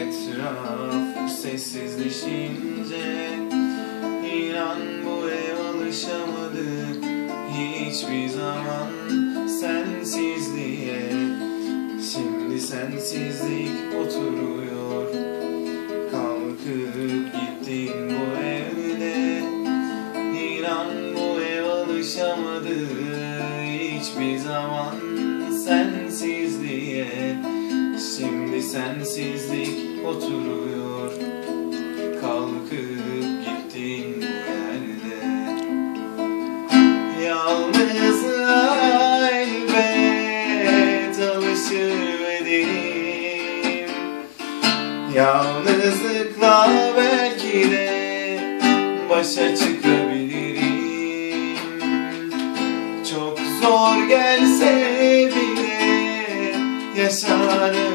Etraf sessizleşince İnan bu ev alışamadı Hiçbir zaman sensizliğe. Şimdi sensizlik oturuyor. Kalkıp gittin bu evde. İnan bu ev alışamadı Hiçbir zaman sensizliğe Şimdi sensizlik oturuyor. Kalkıp gittin bu yerde Yalnızlığa elbet alışır bedenim Yalnızlıkla belki de başa çıkabilirim. Çok zor gelse bile yaşar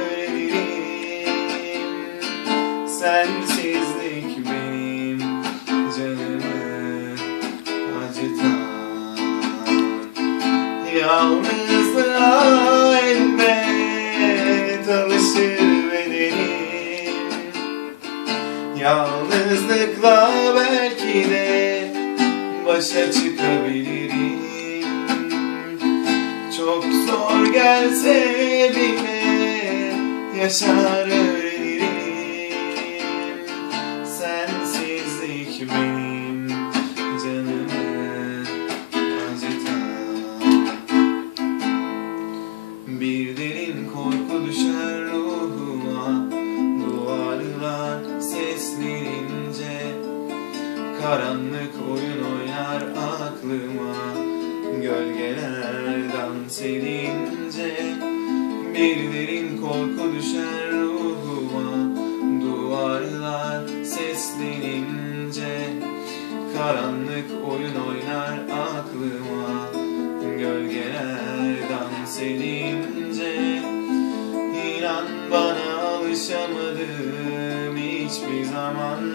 başa çıkabilirim. Çok zor gelse bile yaşar Karanlık oyun oynar aklıma. Gölgeler dans edince Bir derin korku düşer ruhuma. Duvarlar seslenince Karanlık oyun oynar aklıma. Gölgeler dans edince İnan bana alışamadım hiçbir zaman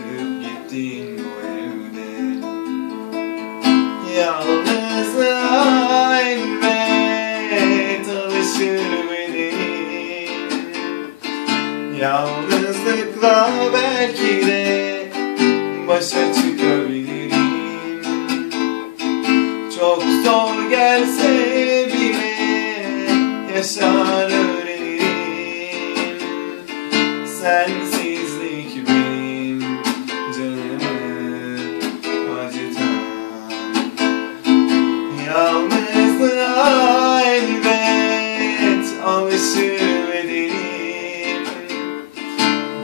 Yalnızlıkla belki de başa çıkabilirim. Çok zor gelse bile yaşar öğrenirim. Sensizlik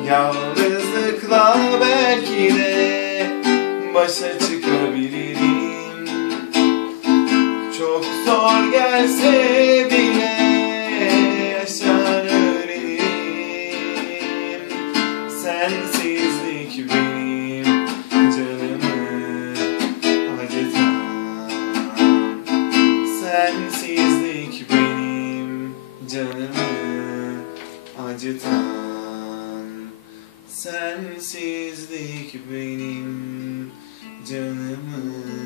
Yalnızlıkla belki de başa çıkabilirim. Çok zor gelse bile yaşar Sensizlik benim canımı acıtan. Sensizlik benim canımı acıtan Sensizlik benim canımın